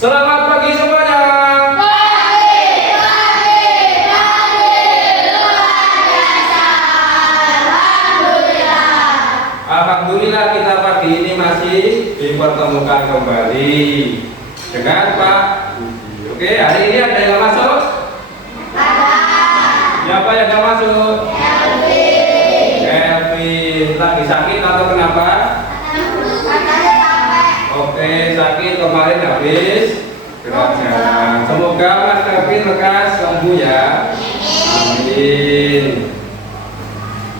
Selamat pagi semuanya. Alhamdulillah kita pagi ini masih dipertemukan kembali dengan Pak Budi. Oke, hari ini ada yang masuk? Ada. Siapa yang nggak masuk? Elvin. Lagi sakit atau kenapa? Oke, sakit kemarin habis kerja. Semoga Mas Elvin lekas sembuh ya. Amin.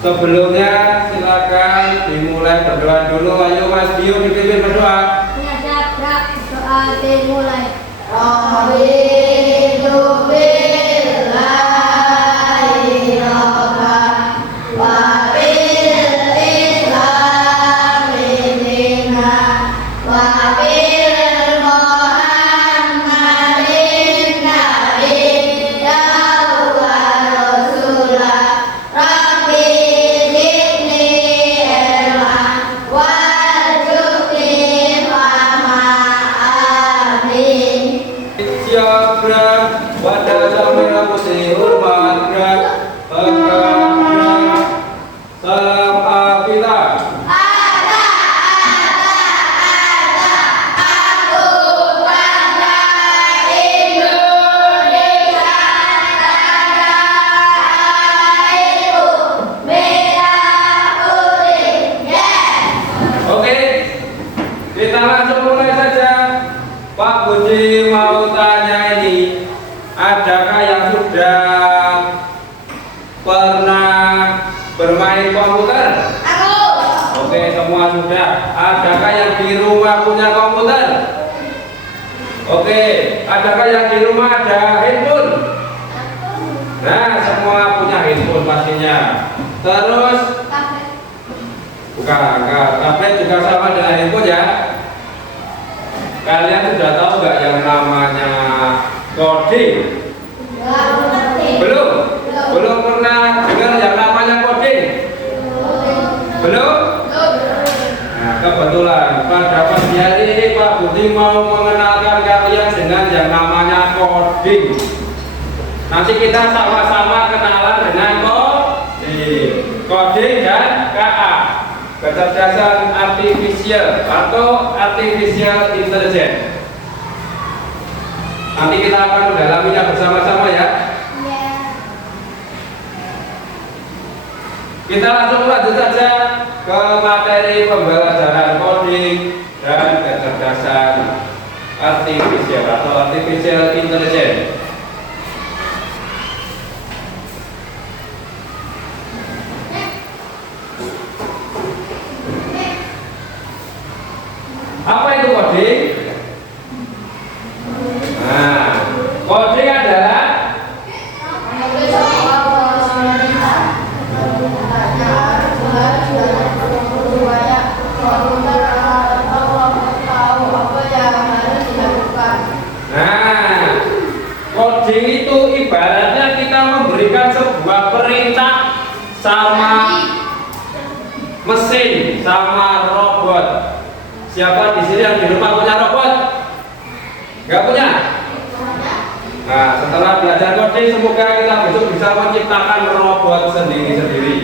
Sebelumnya silakan dimulai berdoa dulu. Ayo Mas Dio dipimpin berdoa. Doa dimulai. Wadah sampai putih hormat gerak salam apita. Aku bangga Indonesia tanah airku merah putih. Oke, kita langsung mulai saja. Pak Budi mau tanya ini, adakah yang sudah pernah bermain komputer? Aku. Oke, semua sudah. Adakah yang di rumah punya komputer? Oke, adakah yang di rumah ada handphone? Nah, semua punya handphone pastinya. Terus, bukan, tablet juga sama dengan handphone ya. Kalian sudah tahu nggak yang namanya coding? Belum? Belum pernah dengar yang namanya coding? Belum? Nah, kebetulan pada pagi hari ini Pak Budi mau mengenalkan kalian dengan yang namanya coding. Nanti kita sama-sama kenalan dengan coding dan KA, kecerdasan artifisial atau artificial intelligence. Nanti kita akan mendalaminya bersama-sama ya. Kita langsung lanjut saja ke materi pembelajaran coding dan kecerdasan artifisial atau artificial intelligence. Apa itu coding? Nah, coding adalah coding itu ibaratnya kita memberikan sebuah perintah sama mesin, sama robot. Siapa di sini yang di rumah punya robot? Enggak punya? Nah, setelah belajar coding semoga kita besok bisa menciptakan robot sendiri-sendiri.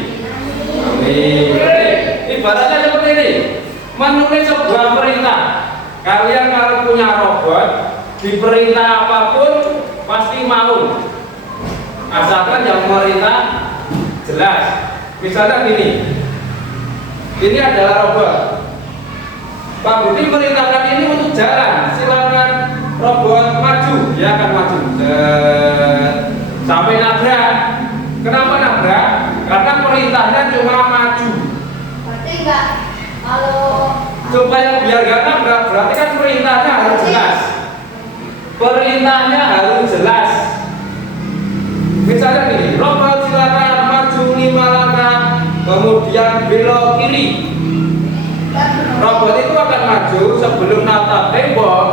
Amin. Oke, ibaratnya seperti ini. Menulis sebuah perintah. Kalian kalau punya robot, diperintah apapun pasti mau. Asalkan yang merintah jelas. Misalnya gini. Ini adalah robot. Pak Budi merintahkan ini untuk jalan, silakan robot maju, dia akan maju. Sampai nabrak. Kenapa nabrak? Karena perintahnya cuma maju. Berarti enggak kalau Supaya biar gak nabrak, berarti kan perintahnya harus jelas. Perintahnya harus jelas. Misalnya gini, robot silakan maju 5 langkah, kemudian belok kiri. Robot itu akan maju sebelum natap tembok,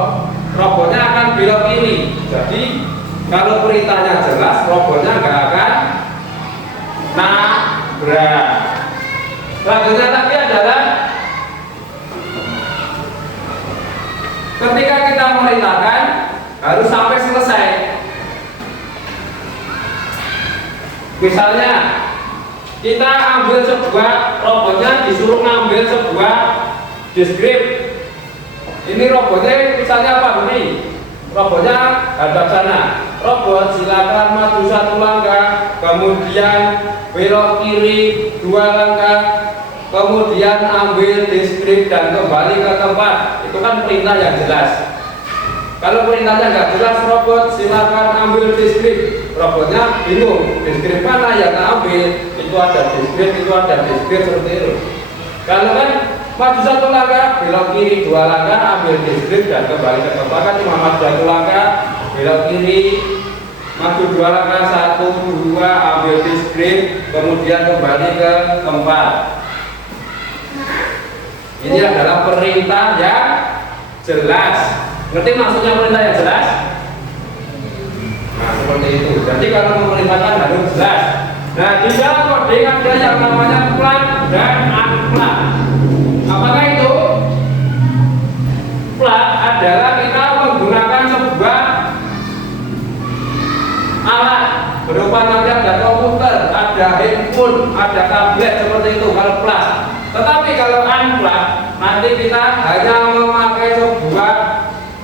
robotnya akan belok kiri. Jadi kalau perintahnya jelas, robotnya nggak akan nabrak. Selanjutnya tadi adalah ketika kita memerintahkan, harus sampai selesai. Misalnya kita ambil sebuah robotnya, disuruh ngambil sebuah deskrip. Ini robotnya misalnya apa ini? Robotnya hadap sana. Robot silakan maju 1 langkah, kemudian belok kiri 2 langkah, kemudian ambil deskrip dan kembali ke tempat. Itu kan perintah yang jelas. Kalau perintahnya nggak jelas, robot silakan ambil deskrip. Robotnya bingung, deskrip mana yang ambil? Itu ada deskrip, itu ada deskrip, seperti itu. Kalau kan maju 1 langkah, belok kiri 2 langkah, ambil deskrip dan kembali ke tempat. Kan cuma maju 1 langkah, belok kiri, maju 2 langkah, 1, 2, ambil deskrip, kemudian kembali ke tempat. Ini adalah perintah yang jelas. Ngerti maksudnya perintah yang jelas? Nah, seperti itu. Jadi kalau memerintahkan harus jelas. Nah, di dalam coding ada yang namanya plug dan unplug. Apakah itu? Plug adalah kita menggunakan sebuah alat berupa nanti ada komputer, ada handphone, ada tablet, seperti itu kalau plug. Tetapi kalau unplug, nanti kita hanya memakai sebuah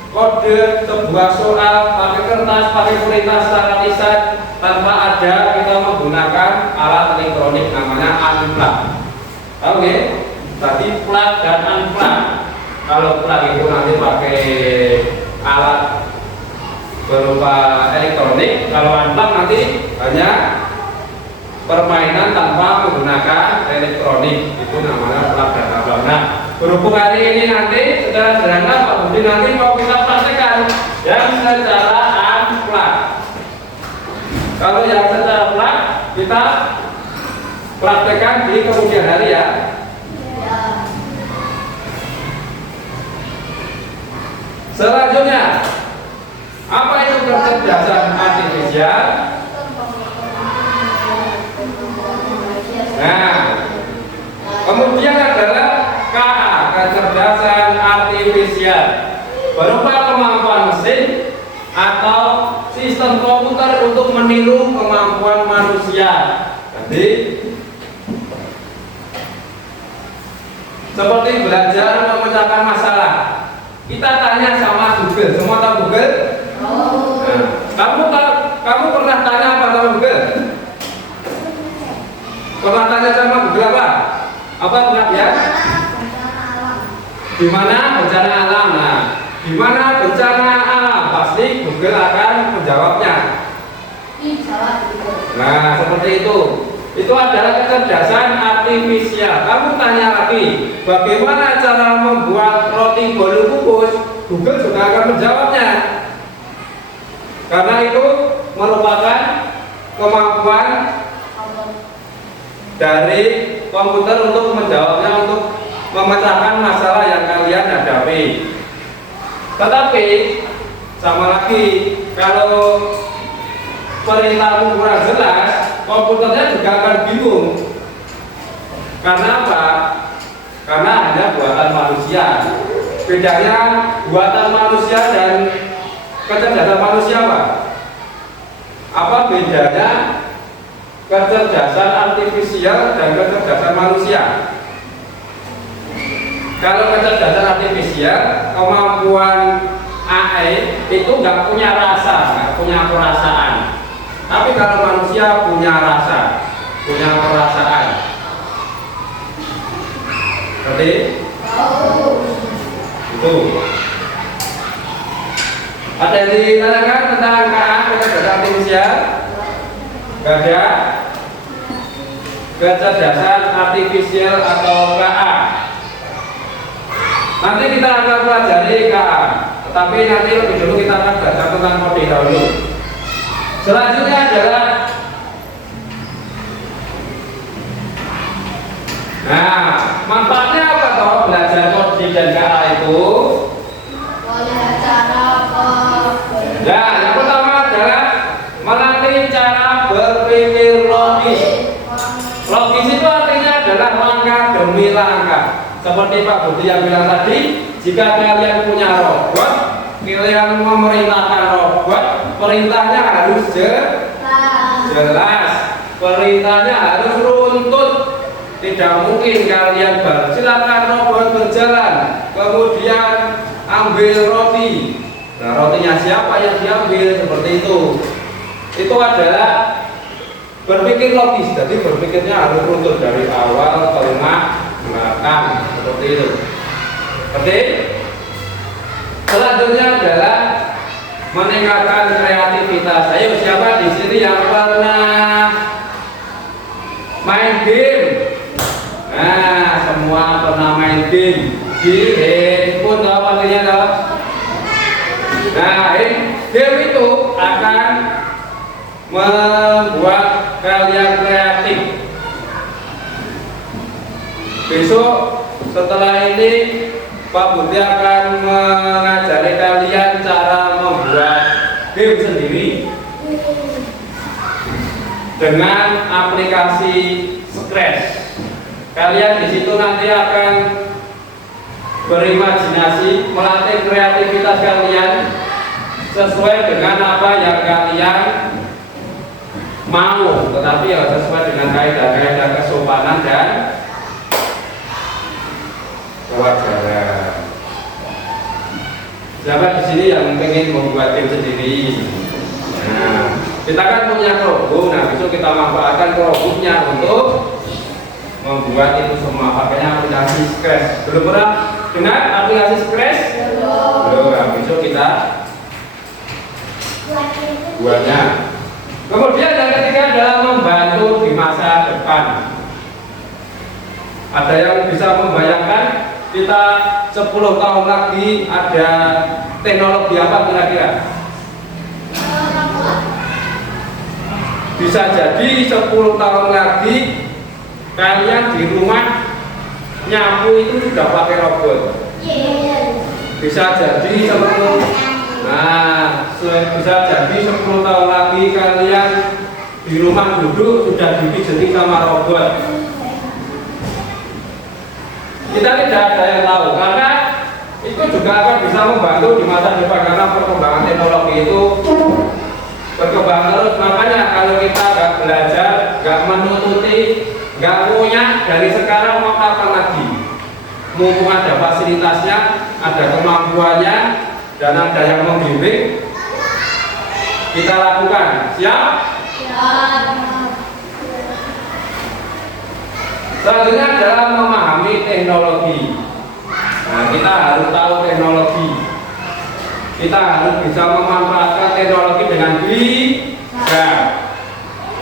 kode, sebuah soal, pakai kertas, pakai perintah secara lisan, tanpa ada kita menggunakan alat elektronik namanya unplug. Oke, tadi plug dan unplug. Kalau plug itu nanti pakai alat berupa elektronik, kalau unplug nanti hanya permainan tanpa menggunakan elektronik. Itu namanya plug dan unplug. Nah, berhubung hari ini nanti secara sederhana Pak Budi nanti mau kita praktekkan yang secara unplug. Kalau yang secara plug kita praktekkan di kemudian hari ya. Selanjutnya, apa itu kecerdasan artifisial? Nah, kemudian adalah KA, kecerdasan artifisial, berupa kemampuan mesin atau sistem komputer untuk meniru kemampuan manusia. Jadi, seperti belajar memecahkan masalah. Kita tanya sama Google, semua tahu Google? Nah, kamu pernah tanya apa sama Google? Pernah tanya sama Google apa? Apa pernah ya? Di mana bencana alam? Nah, di mana bencana alam? Pasti Google akan menjawabnya. Nah, seperti itu. Itu adalah kecerdasan artifisial. Kamu tanya lagi, bagaimana cara membuat roti bolu kukus? Google juga akan menjawabnya. Karena itu merupakan kemampuan dari komputer untuk menjawabnya, untuk memecahkan masalah yang kalian hadapi. Tetapi sama lagi, kalau perintahmu kurang jelas, komputernya juga akan bingung. Karena apa? Karena hanya buatan manusia. Bedanya buatan manusia dan kecerdasan manusia apa? Apa bedanya kecerdasan artifisial dan kecerdasan manusia? Kalau kecerdasan artifisial, kemampuan AI itu nggak punya rasa, nggak punya perasaan. Tapi kalau manusia punya rasa, punya perasaan. Seperti itu. Ada yang ditanyakan tentang KA, kecerdasan artifisial? Gak ada. Kecerdasan artifisial atau KA. Nanti kita akan pelajari KA. Tetapi nanti lebih dulu kita akan belajar tentang kode dahulu. Selanjutnya adalah, nah, manfaatnya apa toh belajar coding dan KA itu? Ya, yang pertama adalah melatih cara berpikir logis. Logis itu artinya adalah langkah demi langkah. Seperti Pak Budi yang bilang tadi, jika kalian punya robot, kalian memerintahkan robot, perintahnya harus jelas, perintahnya harus runtut. Tidak mungkin kalian silakan robot berjalan, kemudian ambil roti. Nah, rotinya siapa yang diambil, seperti itu. Itu adalah berpikir logis, jadi berpikirnya harus runtut dari awal, tengah, belakang, seperti itu. Oke? Selanjutnya adalah meningkatkan kreativitas. Ayo, siapa di sini yang pernah main game? Nah, semua pernah main game di handphone atau panggilnya apa? Nah, game itu akan membuat kalian kreatif. Besok setelah ini Pak Budi akan mengajari kalian cara membuat game sendiri dengan aplikasi Scratch. Kalian di situ nanti akan berimajinasi, melatih kreativitas kalian sesuai dengan apa yang kalian mau, tetapi ya sesuai dengan kaidah-kaidah kesopanan dan kewajaran. Siapa di sini yang pengen membuat game sendiri? Nah, kita kan punya Chromebook. Nah, besok kita manfaatkan Chromebooknya untuk membuat itu semua. Pakainya aplikasi Scratch. Belum pernah dengar aplikasi Scratch? Belum. Nah, besok kita buatnya. Kemudian yang ketiga adalah membantu di masa depan. Ada yang bisa membayangkan kita 10 tahun lagi ada teknologi apa kira-kira? Bisa jadi 10 tahun lagi kalian di rumah nyapu itu sudah pakai robot. Bisa jadi 10. Nah, bisa jadi 10 tahun lagi kalian di rumah duduk sudah dipijeti sama robot. Kita tidak ada yang tahu, karena itu juga akan bisa membantu di masa depan, karena perkembangan teknologi itu berkembang terus. Makanya kalau kita nggak belajar, nggak menututi, nggak punya dari sekarang, mau kapan lagi? Mumpung ada fasilitasnya, ada kemampuannya, dan ada yang membimbing, kita lakukan. Siap? Selanjutnya adalah memahami teknologi. Nah, kita harus tahu teknologi. Kita harus bisa memanfaatkan teknologi dengan bijak.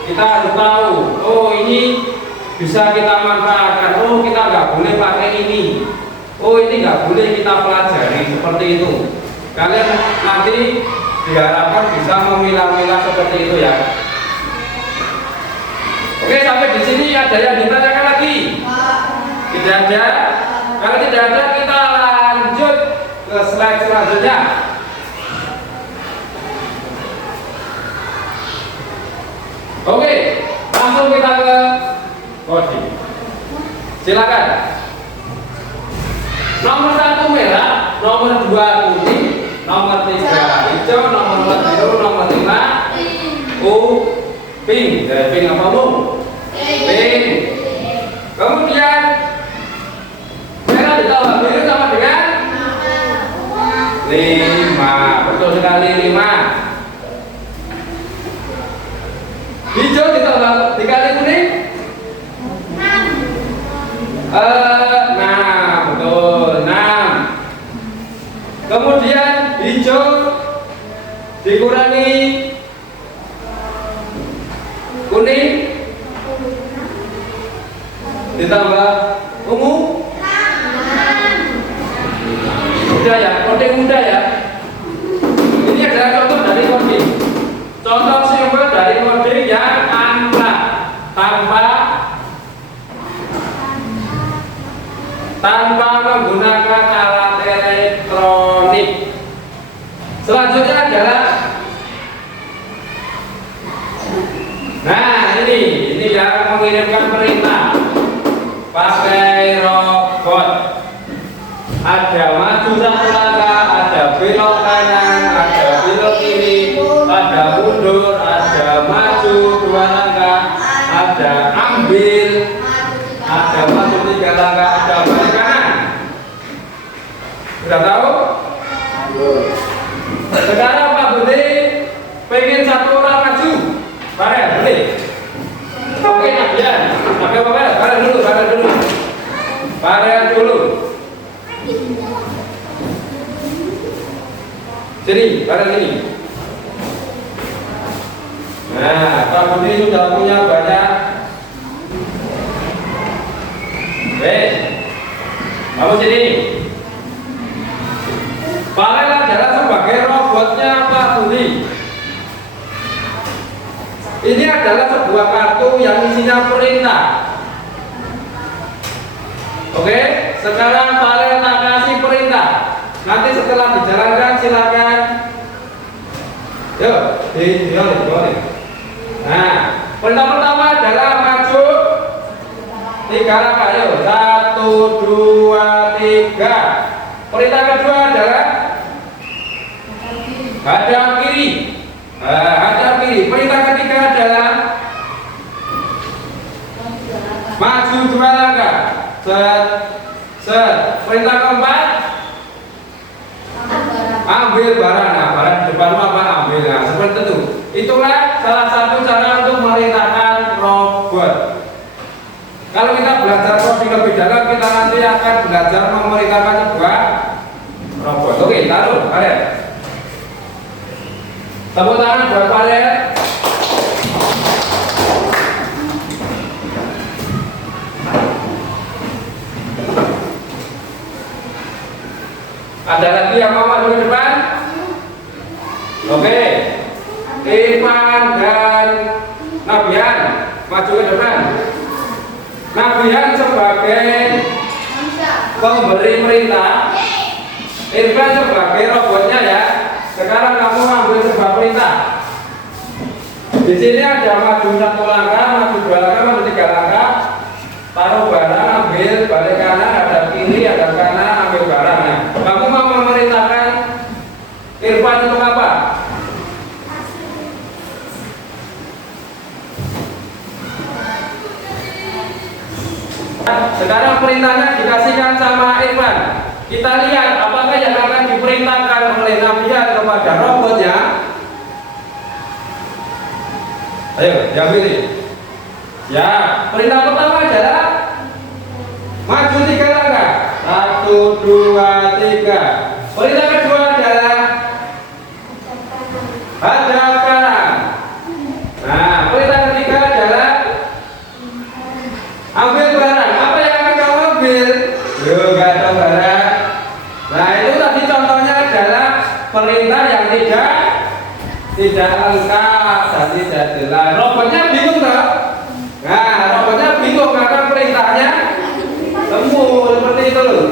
Kita harus tahu, oh ini bisa kita manfaatkan. Oh, kita nggak boleh pakai ini. Oh, ini nggak boleh kita pelajari, seperti itu. Kalian nanti diharapkan bisa memilah-milah seperti itu ya. Oke, sampai di sini ada yang ditanyakan lagi? Tidak ada. Kalau tidak ada, kita lanjut ke slide selanjutnya. Oke, langsung kita ke coding. Silakan. Nomor 1 merah, nomor 2 kuning, nomor 3 hijau, nomor 4 biru, nomor 5 pink. Pink apa bu? Pink. Kemudian merah ditambah biru sama dengan 5. Betul sekali, 5. Hijau ditambah dikali kuning 6. Betul, 6. Kemudian hijau dikurangi kuning ditambah ungu. Mudah ya, coding mudah ya. Ini adalah contoh dari coding. Contoh simbol dari coding yang angka tanpa menggunakan alat elektronik. Selanjutnya adalah ini yang mengirimkan perintah pakai robot. Ada maju satu langkah, ada belok kanan, Sekarang Pak Budi pengen satu orang maju. Bareng, boleh? Oke, Nabian. Oke, bareng dulu. Bareng dulu. Sini, bareng ini. Nah, Pak Budi sudah punya banyak. Baik, kamu sini. Farel adalah sebagai robotnya Pak Budi. Ini adalah sebuah kartu yang isinya perintah. Oke, sekarang Farel tak kasih perintah. Nanti setelah dijalankan silakan. Yuk, boleh. Nah, perintah pertama adalah maju 3 langkah. Yuk, 1, 2, 3. Perintah kedua adalah hadap kiri. Hadap kiri. Perintah ketiga adalah maju 2 langkah. Perintah keempat ambil barang. Nah, barang di depan apa ambil. Nah, seperti itu. Itulah salah satu cara untuk memerintahkan robot. Kalau kita belajar coding lebih dalam, kita nanti akan belajar memerintahkan sebuah robot. Oke, taruh, Farel. Tepuk tangan buat Farel. Ada lagi yang mau maju ke depan? Oke. Irfan dan Nabian maju ke depan. Nabian sebagai pemberi perintah, Irfan sebagai robotnya ya. Sekarang kamu ambil sebuah perintah. Di sini ada maju 1 langkah, maju 2 langkah, maju 3 langkah. Taruh barang, ambil, balik kanan, ada kiri, ada kanan, ambil barang. Nah, kamu mau memerintahkan Irfan untuk apa? Sekarang perintahnya dikasihkan sama Irfan. Kita lihat apakah yang akan diperintahkan oleh Nabian kepada robotnya. Ayo, yang pilih. Ya, perintah pertama adalah maju 3 langkah. 1, 2, 3. Perintah kedua adalah hadap kanan. Nah, perintah ketiga adalah ambil barang. Apa yang akan kamu ambil? Yuk, gak ada barang. Nah, itu tadi contohnya adalah perintah yang tidak lengkap dan tidak jelas. Robotnya bingung tak? Nah, robotnya bingung karena perintahnya semu seperti itu loh.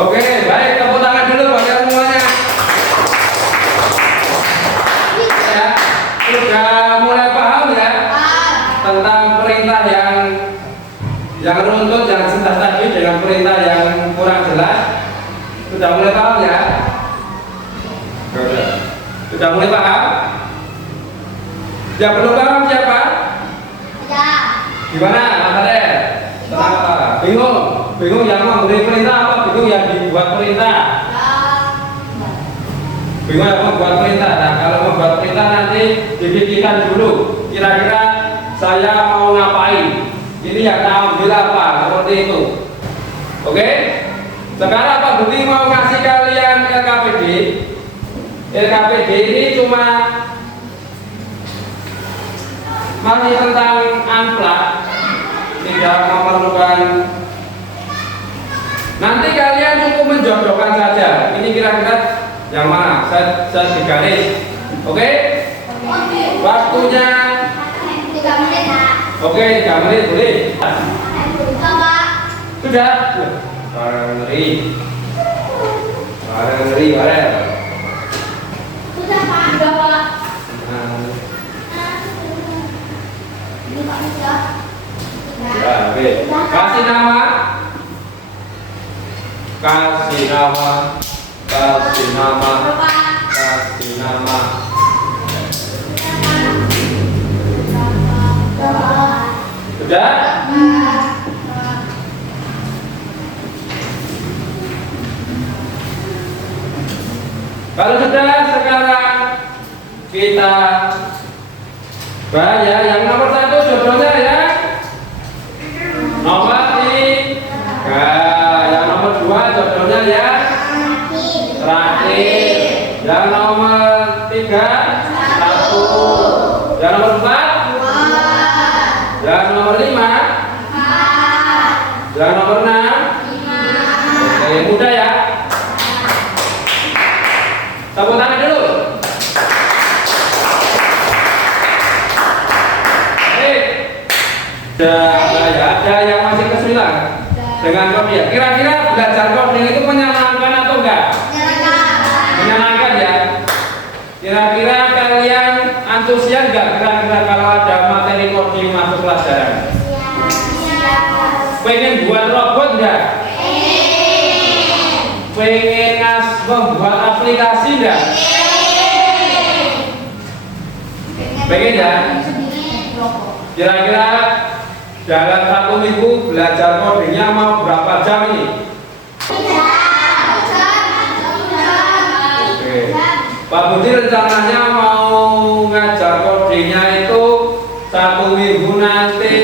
Oke, baik, tepuk tangan dulu buat kalian semuanya. Ya, sudah mulai paham ya tentang perintah yang runtut, yang jelas tadi dengan perintah yang kurang jelas. Sudah mulai paham ya? Sudah mulai paham? Yang belum paham siapa? Ya. Gimana, Mas Ade? Kenapa? Bingung? Bingung yang memberi perintah apa? Bingung yang dibuat perintah? Bingung yang membuat perintah? Nah, kalau membuat perintah nanti dipikirkan dulu. Kira-kira saya mau ngapain? Ini yang ambil apa? Seperti itu. Oke? Sekarang Pak Budi mau ngasih kalian LKPD. LKPD ini cuma masih tentang amplak, tidak memerlukan. Nanti kalian cukup menjodohkan saja. Ini kira-kira yang mana? Saya digaris. Oke? Waktunya 3 menit, Pak. oke, 3 menit boleh. Sudah, Pak. Sudah. Bareng ngeri. Sudah, Pak. Sudah, Pak. Nah, Ini Pak sudah. ya, oke. Kasih nama. Kasih nama. Kasih nama. Pak. Kasih nama. Sudah? Kalau sudah, sekarang kita bahas ya. Yang nomor 1 jodohnya ya. Nomor 3. Yang nomor 2 jodohnya ya. Terakhir. Yang nomor 3 1. Yang nomor 4. Yang nomor 5. Yang nomor 6. Oke, mudah ya. Tepuk tangan dulu. Baik. Ada yang masih kesulitan dengan coding. Kira-kira belajar coding itu menyenangkan atau enggak? Menyenangkan ya. Kira-kira kalian antusias enggak kira-kira kalau ada materi coding masuk pelajaran? Pengen buat robot enggak? Pengen membuat aplikasi enggak? Pengen ya? Kira-kira dalam 1 minggu belajar codingnya mau berapa jam ini? Oke. Pak Budi rencananya mau ngajar codingnya itu 1 minggu nanti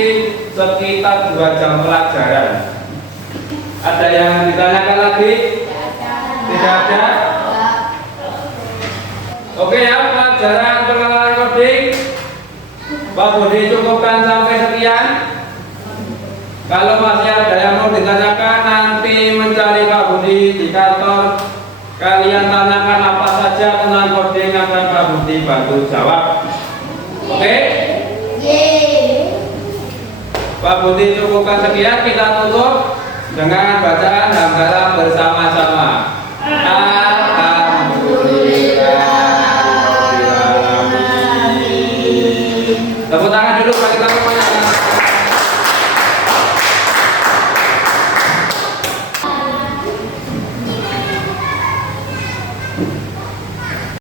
sekitar 2 jam pelajaran. Ada yang ditanyakan lagi? Tidak ada? Oke ya, pelajaran pengenalan coding Pak Budi cukupkan sampai sekian. Kalau masih ada yang mau ditanyakan, nanti mencari Pak Budi di kantor. Kalian tanyakan apa saja tentang coding, akan Pak Budi bantu jawab. Oke? Pak Budi cukupkan sekian. Kita tutup dengan bacaan hamdalah bersama-sama.